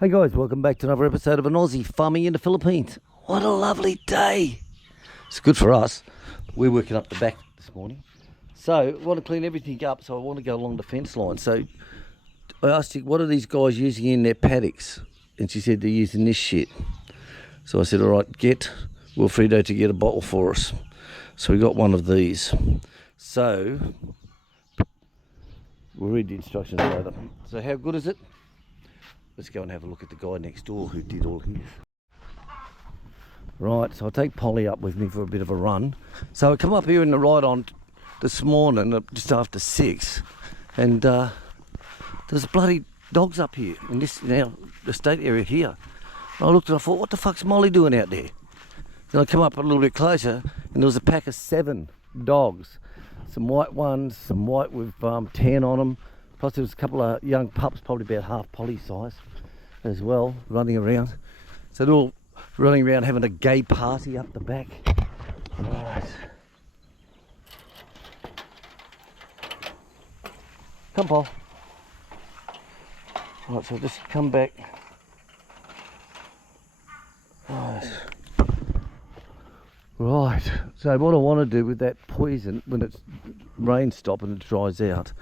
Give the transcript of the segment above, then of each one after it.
Hey guys, welcome back to another episode of an Aussie farming in the Philippines. What a lovely day. It's good for us. We're working up the back this morning. So I want to clean everything up, so I want to go along the fence line. So I asked you, what are these guys using in their paddocks? And she said they're using this shit. So I said, all right, get Wilfredo to get a bottle for us. So we got one of these. So we'll read the instructions later. So how good is it? Let's go and have a look at the guy next door who did all his. Right, so I'll take Polly up with me for a bit of a run. So I come up here in the ride on this morning, just after 6, and there's bloody dogs up here in this estate area here. And I looked and I thought, what the fuck's Molly doing out there? Then I come up a little bit closer, and there was a pack of 7 dogs. Some white ones, some white with tan on them. Plus there was a couple of young pups, probably about half Polly size as well, running around. So they're all running around having a gay party up the back. Right. Come, Paul. Right, so just come back. Right, so what I want to do with that poison, when it's rain stop and it dries out,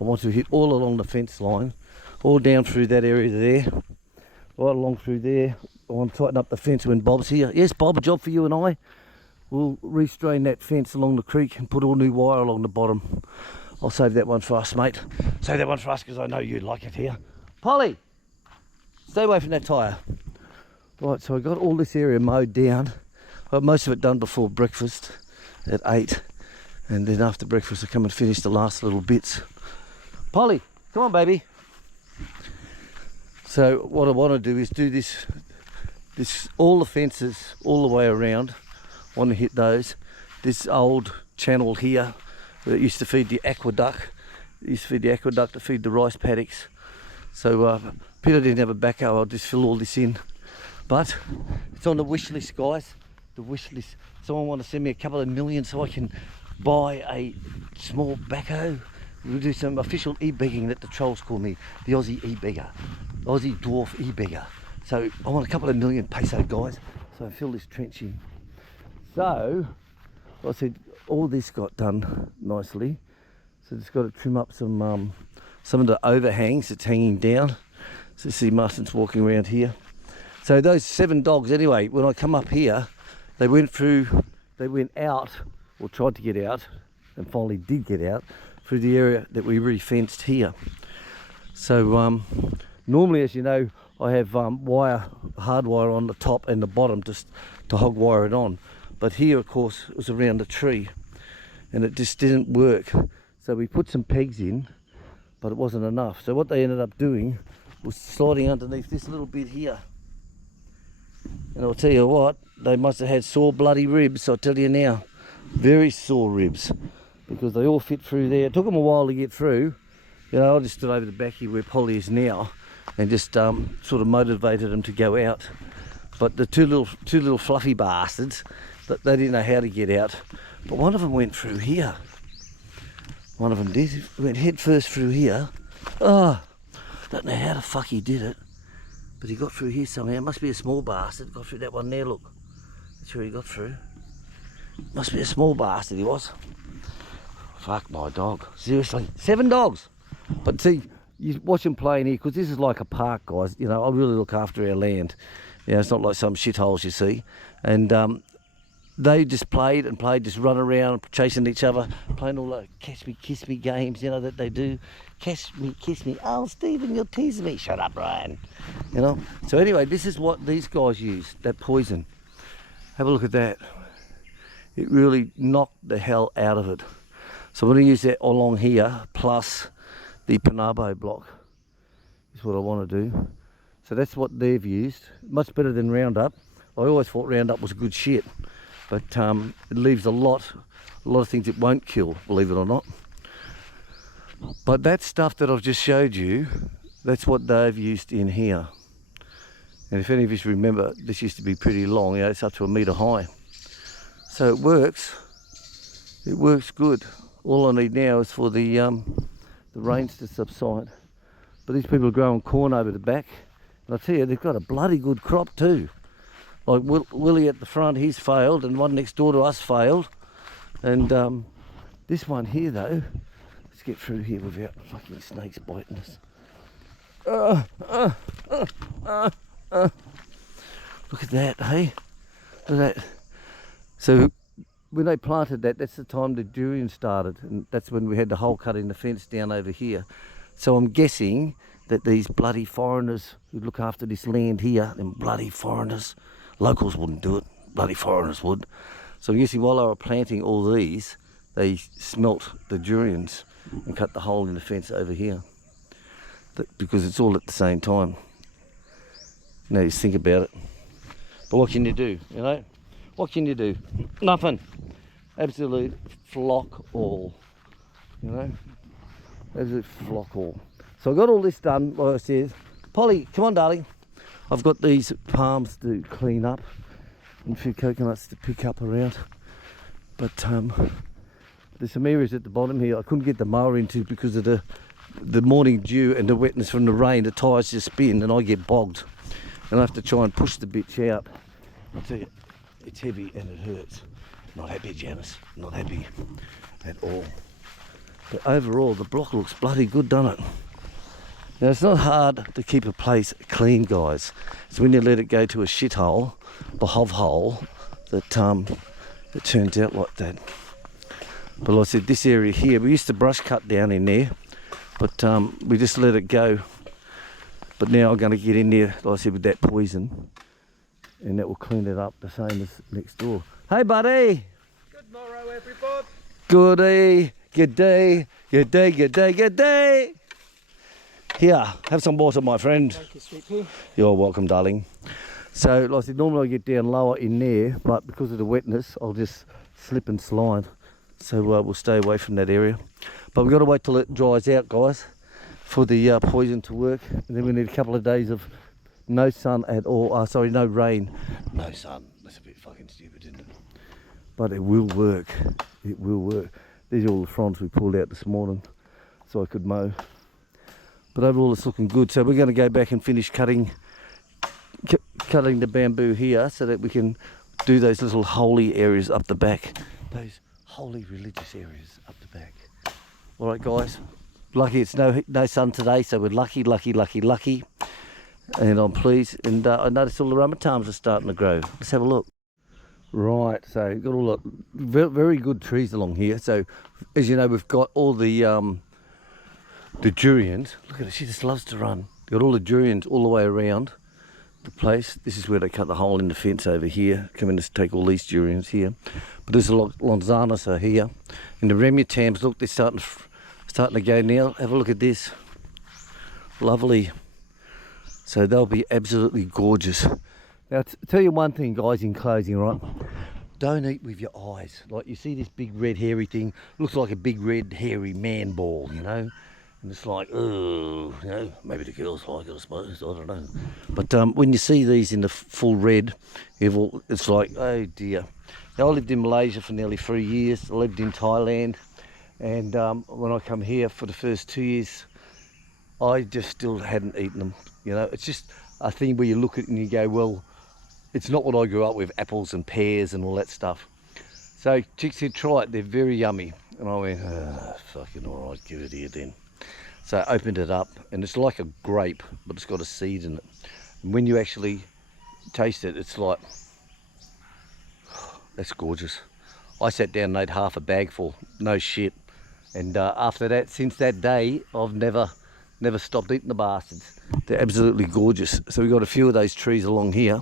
I want to hit all along the fence line, all down through that area there, right along through there. I want to tighten up the fence when Bob's here. Yes, Bob, a job for you and I. We'll restrain that fence along the creek and put all new wire along the bottom. I'll save that one for us, mate. Save that one for us because I know you like it here. Polly, stay away from that tyre. Right, so I got all this area mowed down. I got most of it done before breakfast at 8. And then after breakfast I come and finish the last little bits. Polly, come on baby. So what I want to do is do this all the fences all the way around. I want to hit those. This old channel here that used to feed the aqueduct. It used to feed the aqueduct to feed the rice paddocks. So Peter didn't have a backhoe, I'll just fill all this in. But it's on the wish list, guys. The wish list. Someone want to send me a couple of million so I can buy a small backhoe. We'll do some official e-begging that the trolls call me, the Aussie e-beggar, Aussie dwarf e-beggar. So I want a couple of million peso, guys, so I fill this trench in. So, like I said, all this got done nicely. So just got to trim up some of the overhangs that's hanging down. So you see Martin's walking around here. So those 7 dogs, anyway, when I come up here, they went out, or tried to get out, and finally did get out, through the area that we re-fenced here. So normally, as you know, I have hard wire on the top and the bottom just to hog wire it on. But here, of course, it was around a tree, and it just didn't work. So we put some pegs in, but it wasn't enough. So what they ended up doing was sliding underneath this little bit here. And I'll tell you what, they must have had sore bloody ribs, I'll tell you now. Very sore ribs, because they all fit through there. It took them a while to get through. You know, I just stood over the back here where Polly is now and just sort of motivated them to go out. But the two little fluffy bastards, they didn't know how to get out. But one of them went through here. One of them did. He went head first through here. Oh, don't know how the fuck he did it. But he got through here somehow. It must be a small bastard. Got through that one there, look. That's where he got through. Must be a small bastard he was. Fuck my dog. Seriously. 7 dogs. But see, you watch them playing here, because this is like a park, guys. You know, I really look after our land. You know, it's not like some shitholes you see. And they just played, just run around, chasing each other, playing all the catch me, kiss me games, you know, that they do. Catch me, kiss me. Oh, Stephen, you're teasing me. Shut up, Ryan. You know. So anyway, this is what these guys use, that poison. Have a look at that. It really knocked the hell out of it. So I'm going to use that along here, plus the Panabo block, is what I want to do. So that's what they've used. Much better than Roundup. I always thought Roundup was good shit, but it leaves a lot of things it won't kill, believe it or not. But that stuff that I've just showed you, that's what they've used in here. And if any of you remember, this used to be pretty long. You know, it's up to 1 metre high. So it works. It works good. All I need now is for the rains to subside. But these people are growing corn over the back, And I tell you, they've got a bloody good crop too. Like Willie at the front, he's failed, and one next door to us failed. And this one here though, let's get through here without fucking snakes biting us. Look at that, hey? Look at that. So when they planted that, that's the time the durian started, and that's when we had the hole cut in the fence down over here. So I'm guessing that these bloody foreigners who look after this land here, them bloody foreigners, locals wouldn't do it, bloody foreigners would. So I'm guessing while they were planting all these, they smelt the durians and cut the hole in the fence over here. Because it's all at the same time. Now just think about it. But what can you do, you know? What can you do? Nothing. Absolute flock all, you know? Absolute flock all. So I got all this done, like I said. Polly, come on darling. I've got these palms to clean up and a few coconuts to pick up around. But there's some areas at the bottom here I couldn't get the mower into because of the morning dew and the wetness from the rain. The tyres just spin and I get bogged. And I have to try and push the bitch out. I'll tell you, it's heavy and it hurts. Not happy, Janice. Not happy at all. But overall, the block looks bloody good, doesn't it? Now, it's not hard to keep a place clean, guys. It's when you let it go to a shithole, a hole, that it turns out like that. But like I said, this area here, we used to brush cut down in there, but we just let it go. But now I'm going to get in there, like I said, with that poison, and that will clean it up the same as next door. Hey, buddy! Good morrow, everybody! Good day, good day, good day, good day, good day! Here, have some water, my friend. Thank you, sweet pea. You're welcome, darling. So, like I said, normally I get down lower in there, but because of the wetness, I'll just slip and slide. So we'll stay away from that area. But we've got to wait till it dries out, guys, for the poison to work. And then we need a couple of days of no sun at all. Sorry, no rain. No sun. That's a bit fucking stupid, isn't it? But it will work. It will work. These are all the fronds we pulled out this morning so I could mow. But overall it's looking good. So we're going to go back and finish cutting the bamboo here so that we can do those little holy areas up the back. Those holy religious areas up the back. Alright guys, lucky it's no sun today, so we're lucky. And I'm pleased. And I noticed all the ramatams are starting to grow. Let's have a look. Right, so got all the very good trees along here. So as you know, we've got all the durians. Look at it, she just loves to run. Got all the durians all the way around the place. This is where they cut the hole in the fence over here. Come in to take all these durians here. But there's a lot Lonzanas are here. And the ramutams, look, they're starting to go now. Have a look at this. Lovely. So they'll be absolutely gorgeous. Now, tell you one thing, guys, in closing, right? Don't eat with your eyes. Like, you see this big red hairy thing, looks like a big red hairy man ball, you know? And it's like, oh, you know, maybe the girls like it, I suppose, I don't know. But when you see these in the full red, it's like, oh dear. Now, I lived in Malaysia for nearly 3 years. I lived in Thailand. And when I come here for the first 2 years, I just still hadn't eaten them. You know, it's just a thing where you look at it and you go, well, it's not what I grew up with, apples and pears and all that stuff. So Chick said, try it, they're very yummy. And I went, oh, fucking all right, give it here then. So I opened it up, and it's like a grape, but it's got a seed in it. And when you actually taste it, it's like, oh, that's gorgeous. I sat down and ate half a bag full, no shit. And after that, since that day, I've never stopped eating the bastards. They're absolutely gorgeous. So we've got a few of those trees along here,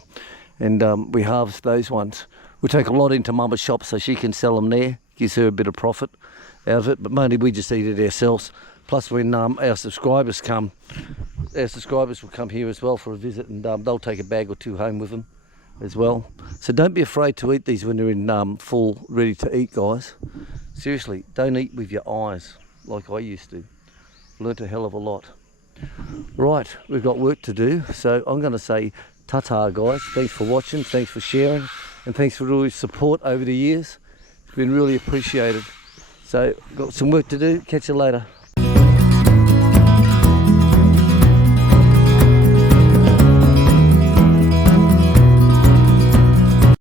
and we harvest those ones. We take a lot into Mama's shop so she can sell them there. Gives her a bit of profit out of it, but mainly we just eat it ourselves. Plus when our subscribers will come here as well for a visit, and they'll take a bag or two home with them as well. So don't be afraid to eat these when they're in full, ready to eat, guys. Seriously, don't eat with your eyes like I used to. Learnt a hell of a lot. Right, we've got work to do, so I'm going to say ta-ta, guys. Thanks for watching, thanks for sharing, and thanks for all your support over the years. It's been really appreciated. So, got some work to do. Catch you later.